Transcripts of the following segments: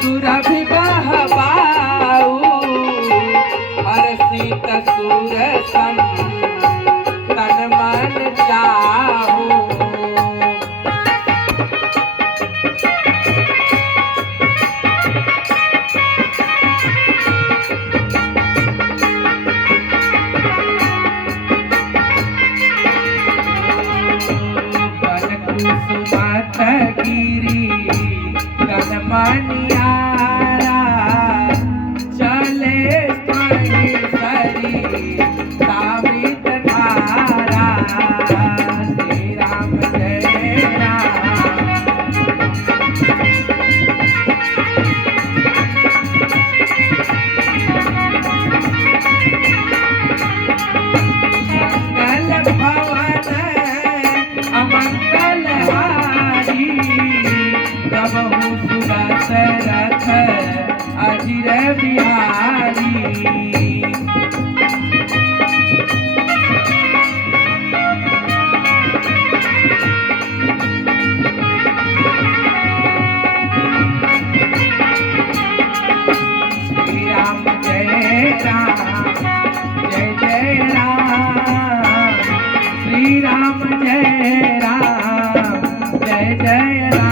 सुरभि बहबाऊ हर्षित सुर सन तन मन चाहू। सुमत गिरी गगमनियारा चले सरी तामित धारा। श्री राम जय राम। मंगल भवन अमंगल हारी प्रभु सुदशरथ अजिर बिहारी। श्री राम जय राम जय जय राम। श्री राम जय राम जय जय राम।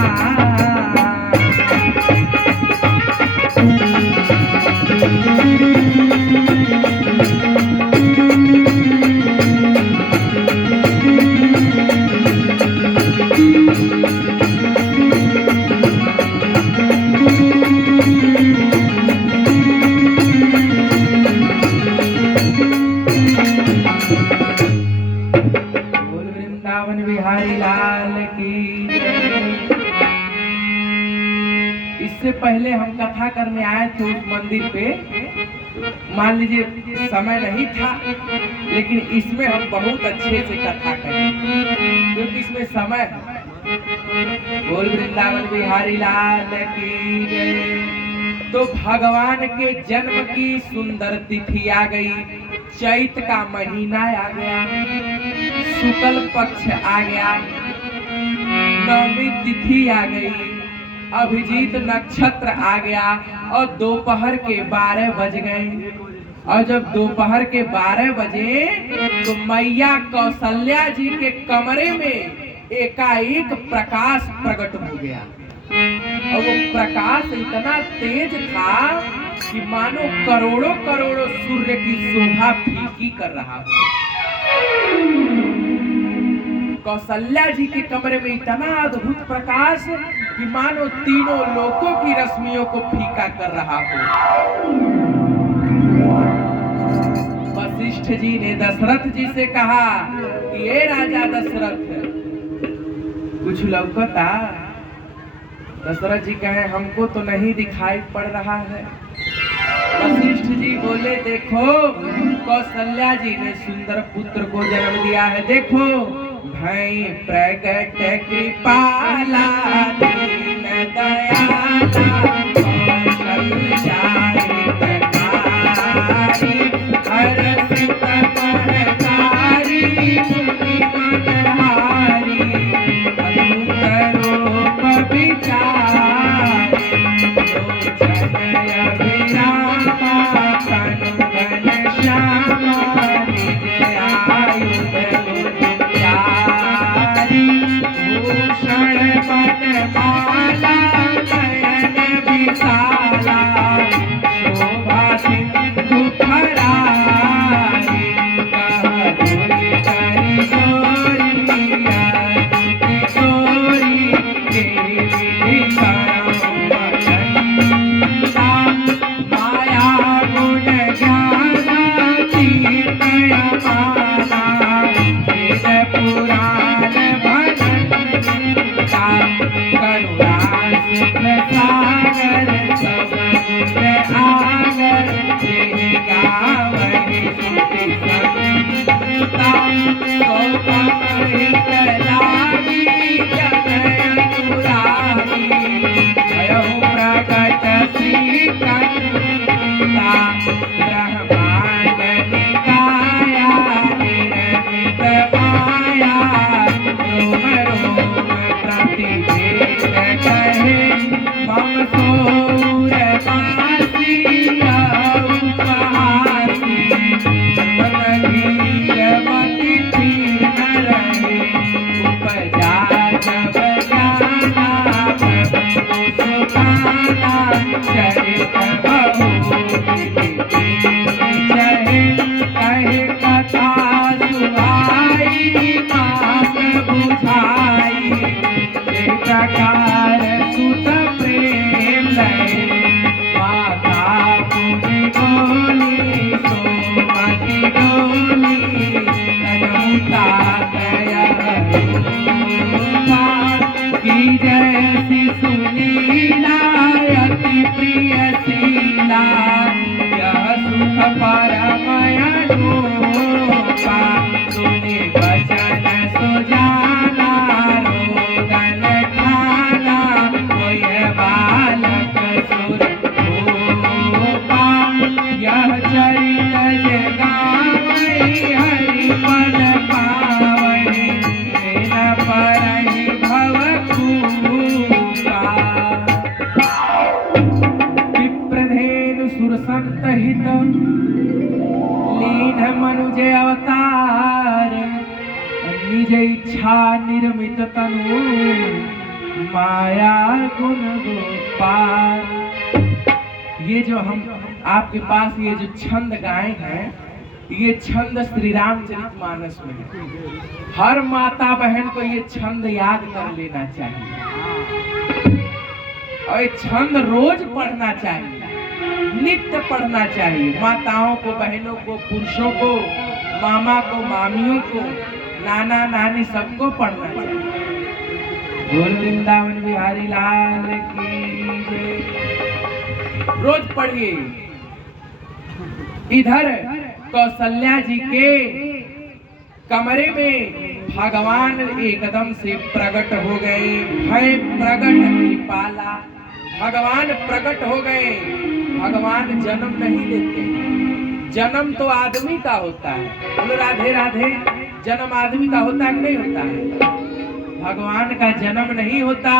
वृंदावन बिहारी लाल की जय। इससे पहले हम कथा करने आए थे उस मंदिर पे, मान लीजिए समय नहीं था, लेकिन इसमें हम बहुत अच्छे से कथा करें क्योंकि इसमें समय है। बोल वृंदावन बिहारी लाल की जय। तो भगवान के जन्म की सुंदर तिथि आ गई, चैत का महीना आ गया, शुक्ल पक्ष आ गया, नवमी तिथि आ गई, अभिजीत नक्षत्र आ गया और दोपहर के 12 बज गए। और जब दोपहर के 12 बजे तो मैया कौशल्या जी के कमरे में एकाएक प्रकाश प्रकट हो गया और वो प्रकाश इतना तेज था कि मानो करोड़ों करोड़ों सूर्य की शोभा फीकी कर रहा हो। कौशल्या जी के कमरे में इतना अद्भुत प्रकाश कि मानो तीनों लोकों की रश्मियों को फीका कर रहा हो। वशिष्ठ जी ने दशरथ जी से कहा कि ये राजा दशरथ कुछ लौकता। दशरथ जी कहे हमको तो नहीं दिखाई पड़ रहा है। वशिष्ठ जी बोले देखो कौशल्या जी ने सुंदर पुत्र को जन्म दिया है, देखो भई प्रगट कृपाला दीन दयाला कौशल्या हितकारी हर्षित महतारी मुनि मनहारी अद्भुत रूप विचारी लोचन अभिरामा तनु घनश्यामा निज आयुध प्यारी भूषण बनमाला नयन विशाला शोभा सिंधु फरारी कह धुरि करि जोरिया स्तुति जोरी तेरी विधि करम अनंता माया गुण ज्ञान तीर्थ अपारा वेद पुराण भजनता करुणा सिद्ध सागर सब गुण आगर जिन गावहि स्तुति संता सौगम हित लागी जन अनुरागी भयहु प्रकट श्रीकंता ब्रह्मांड निकाया निरमित माया रोम रोम प्रतिवेद कहे मम सो चरित बहुत चहे कहे कथा सुहाई मात बुझाई जे प्रकार सुत प्रेम लय माता पुनि बोली सोमति डोली तजमुता गया की जैसी सुनीला अति प्रिय शीला यह सुख परम अनूपा सुने वचन सुजाना रोदन ठाना कोई बालक सुर भूपा यह चरित जगावई हरि पद पावई तेना परहि भव खूबा विप्रधेनु सुरसंत हित लीन मनुज अवतार निज इच्छा निर्मित तनु माया गुण गोपाल। ये जो हम आपके पास ये जो छंद गाए हैं ये छंद श्री रामचरितमानस में है। हर माता बहन को ये छंद याद कर लेना चाहिए और ये छंद रोज पढ़ना चाहिए, नित्य पढ़ना चाहिए। माताओं को, बहनों को, पुरुषों को, मामा को, मामियों को, नाना नानी सबको पढ़ना चाहिए। बोल वृंदावन बिहारी लाल की जय। रोज पढ़िए। इधर कौशल्या जी के कमरे में भगवान एकदम से प्रकट हो गए। भय प्रकट कृपाला, भगवान प्रकट हो गए। भगवान जन्म नहीं लेते, जन्म तो आदमी का होता है। बोलो राधे राधे। जन्म आदमी का होता है कि नहीं होता है? भगवान का जन्म नहीं होता,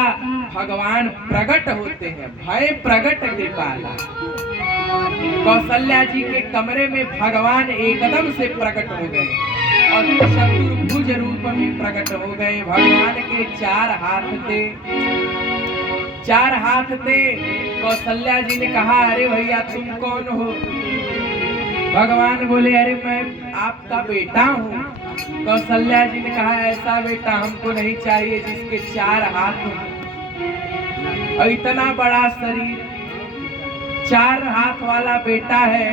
भगवान प्रकट होते हैं। भय प्रकट कृपाला। कौशल्या जी के कमरे में भगवान एकदम से प्रकट हो गए और चतुर्भुज रूप में प्रकट हो गए। भगवान के चार हाथ थे, चार हाथ थे। कौशल्या जी ने कहा, अरे भैया तुम कौन हो? भगवान बोले, अरे मैं आपका बेटा हूँ। कौशल्या जी ने कहा, ऐसा बेटा हमको नहीं चाहिए जिसके चार हाथ हो और इतना बड़ा शरीर। चार हाथ वाला बेटा है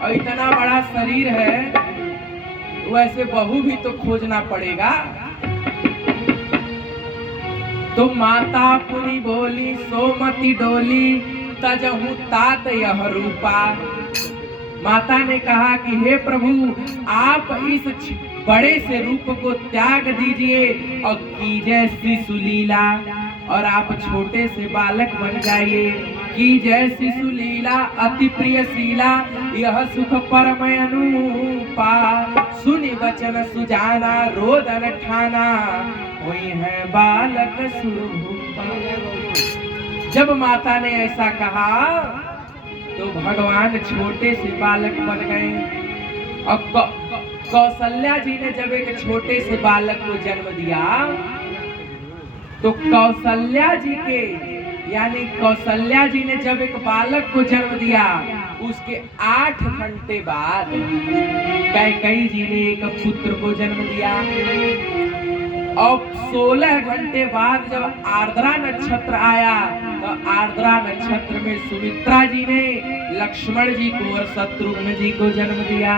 और इतना बड़ा शरीर है, वैसे बहू भी तो खोजना पड़ेगा। तो माता पुनि बोली सोमति डोली तजहु तात यह रूपा। माता ने कहा कि हे प्रभु, आप इस बड़े से रूप को त्याग दीजिए और कीजिए शिशु लीला, और आप छोटे से बालक बन जाइए। कीजिए शिशु लीला अति प्रिय शीला यह सुख परम अनूपा। सुनि वचन सुजाना रोदन ठाना हुई है बालक सुरभूपा। जब माता ने ऐसा कहा तो भगवान छोटे से बालक बन गए। और कौशल्या जी ने जब एक छोटे से बालक को जन्म दिया तो कौशल्या जी के यानी कौशल्या जी ने जब एक बालक को जन्म दिया उसके 8 घंटे बाद कैकेयी जी ने एक पुत्र को जन्म दिया। और 16 घंटे बाद जब आर्द्रा नक्षत्र आया तो आर्द्रा नक्षत्र में सुमित्रा जी ने लक्ष्मण जी को और शत्रुघ्न जी को जन्म दिया।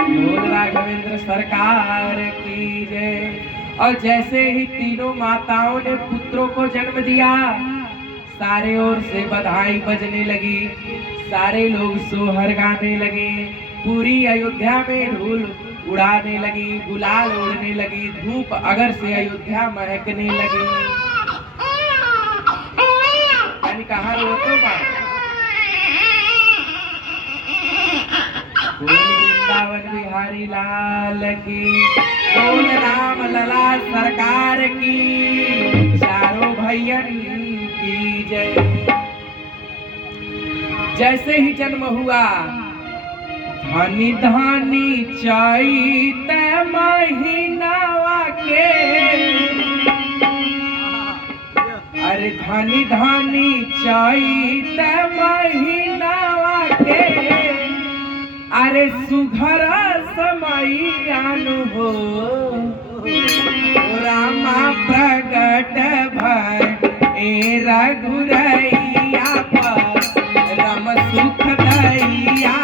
बोल राघवेंद्र सरकार की जय। और जैसे ही तीनों माताओं ने पुत्रों को जन्म दिया, सारे ओर से बधाई बजने लगी, सारे लोग सोहर गाने लगे, पूरी अयोध्या में धूल उड़ाने लगी, गुलाल उड़ने लगी, धूप अगर से अयोध्या महकने लगी। यानी कहा वो तो बात। वृंदावन बिहारी लाल की, बोल राम लला सरकार की, चारों भैयन की जय। जैसे ही जन्म हुआ, धनी धनी चैत महीनावा के, अरे धानी धानी चैत महीनावा के अरे सुघर समैयान हो रामा प्रगट भय रघुरैया पर रम सुख दैया